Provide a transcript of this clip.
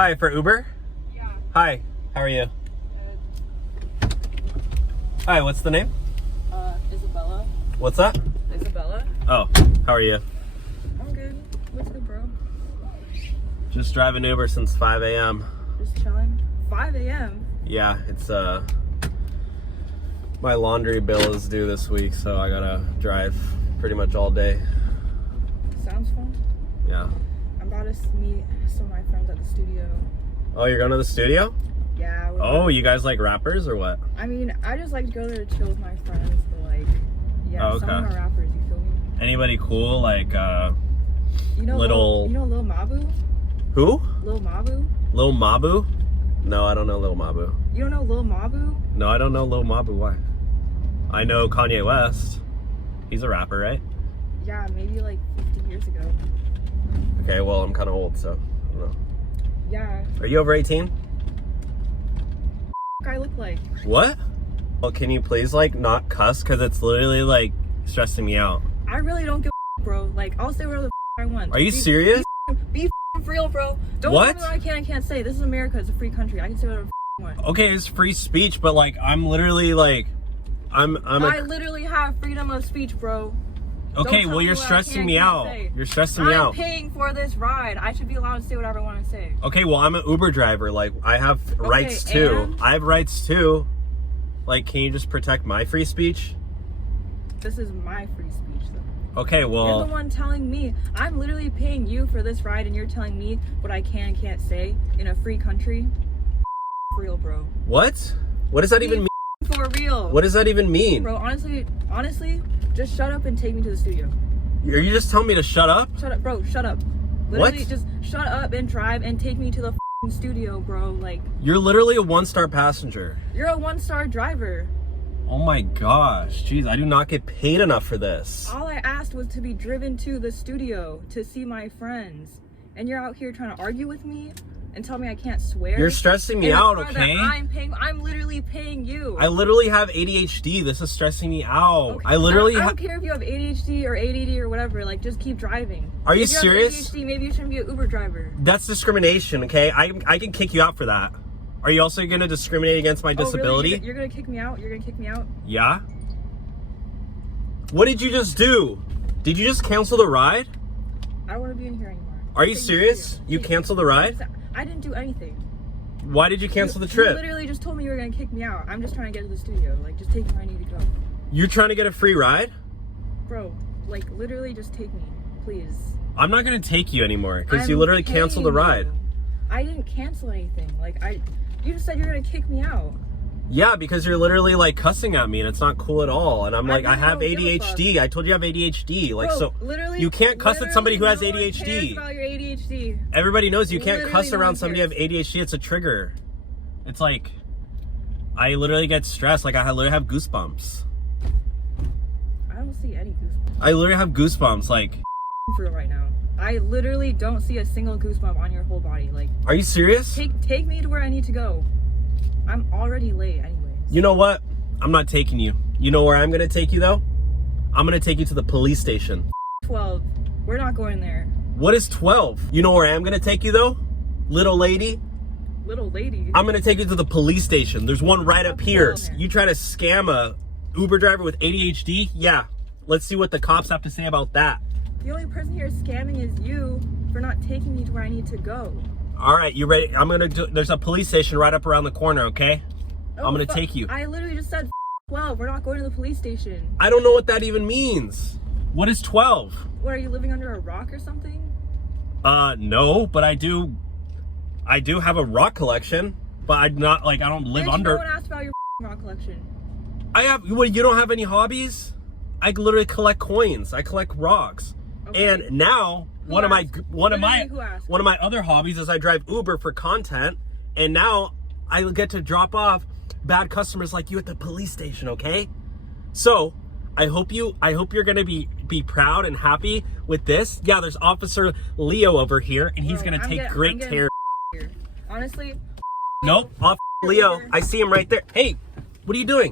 Hi, for Uber? Yeah. Hi, how are you? Hi, what's the name? Isabella. What's that? Isabella. Oh, how are you? I'm good. What's good, bro? Just driving Uber since 5 a.m. Just chilling. 5 a.m. Yeah, it's my laundry bill is due this week, so I gotta drive pretty much all day. Sounds fun. Yeah. I'm about to meet some of my friends at the studio. Oh, you're going to the studio? Yeah. Oh, you guys like rappers or what? I mean, I just like to go there to chill with my friends, but like, yeah, Oh, okay. some of them are rappers. You feel me? Anybody cool? Like, You know, Lil Mabu? Who? Lil Mabu? Lil Mabu? No, I don't know Lil Mabu. You don't know Lil Mabu? No, I don't know Lil Mabu. Why? I know Kanye West. He's a rapper, right? Yeah, maybe like 50 years ago. Okay, well, I'm kind of old, so I don't know. Yeah. Are you over 18? I look like. What? Well, can you please, like, not cuss? Because it's literally, like, stressing me out. I really don't give a bro. Like, I'll say whatever the I want. Are you serious? Be for real, bro. Don't What? tell me what I can and can't say. This is America. It's a free country. I can say whatever I want. Okay, it's free speech, but, like, I'm literally, like, I literally have freedom of speech, bro. Okay, Don't well, tell you're me what I stressing can me and out. can't say. You're stressing me out. I'm paying for this ride. I should be allowed to say whatever I want to say. Okay, well, I'm an Uber driver. Like, I have rights too. and? I have rights too. Like, can you just protect my free speech? This is my free speech, though. Okay, You're well, the one telling me. I'm literally paying you for this ride, and you're telling me what I can and can't say in a free country. For real, bro. what? What does that even mean? For real. What does that even mean? Bro, honestly, just shut up and take me to the studio. Are you just telling me to shut up? Shut up, bro. Shut up. Literally, What? just shut up and drive and take me to the studio, bro. Like, You're literally a one-star passenger. you're a one-star driver. Oh my gosh. Jeez, I do not get paid enough for this. All I asked was to be driven to the studio to see my friends. And you're out here trying to argue with me and tell me I can't swear. You're stressing me in a out, car that okay? I'm literally paying you. I literally have ADHD. This is stressing me out. Okay, I literally I don't care if you have ADHD or ADD or whatever. Like, just keep driving. Are you If have serious? ADHD, maybe you shouldn't be an Uber driver. That's discrimination, okay? I can kick you out for that. Are you also going to discriminate against my disability? Oh, really? You're gonna kick me out? You're gonna kick me out? Yeah? What did you just do? Did you just cancel the ride? I don't want to be in here anymore. Are you serious? You canceled the ride? I didn't do anything. Why did you cancel the You trip? literally just told me you were gonna kick me out. I'm just trying to get to the studio. Like, just take me where I need to go. You're trying to get a free ride? Bro, like, literally just take me, please. I'm not going to take you anymore because you I'm literally canceled the paying ride. you. I didn't cancel anything. Like, you just said you're gonna kick me out. Yeah, because you're literally like cussing at me and it's not cool at all. And I'm like, I really have don't give a ADHD. I told you I have ADHD. Like, Bro, so literally, you can't cuss at somebody who has no one cares ADHD. about your ADHD. Everybody knows you can't Literally cuss no around one somebody who have cares. ADHD. It's a trigger. It's like, I literally get stressed. Like, I literally have goosebumps. I don't see any goosebumps I literally have goosebumps. Like, for real right now. I literally don't see a single goosebump on your whole body. Like, are you serious? take me to where I need to go. I'm already late anyways. You know what? I'm not taking you. You know where I'm going to take you, though? I'm going to take you to the police station. 12. We're not going there. What is 12? You know where I'm going to take you, though? Little lady? Little lady. I'm going to take you to the police station. There's one right up here. there. You try to scam a Uber driver with ADHD? Yeah. Let's see what the cops have to say about that. The only person here scamming is you for not taking me to where I need to go. All right, you ready? I'm going to do, there's a police station right up around the corner, okay? Oh, I'm going to take you. I literally just said 12. We're not going to the police station. I don't know what that even means. What is 12? What, are you living under a rock or something? No, but I do have a rock collection, but I'm not like, I don't live Bitch, under. No one asked about your rock collection. I have, what, you don't have any hobbies? I literally collect coins. I collect rocks. Okay. And now Who one of asked? my other hobbies is I drive Uber for content, and now I get to drop off bad customers like you at the police station, okay? So, I hope you're going to be proud and happy with this. Yeah, there's Officer Leo over here, and he's Bro, going to take I'm great getting care. here. Honestly, Nope, Officer Leo. I see him right there. Hey, what are you doing?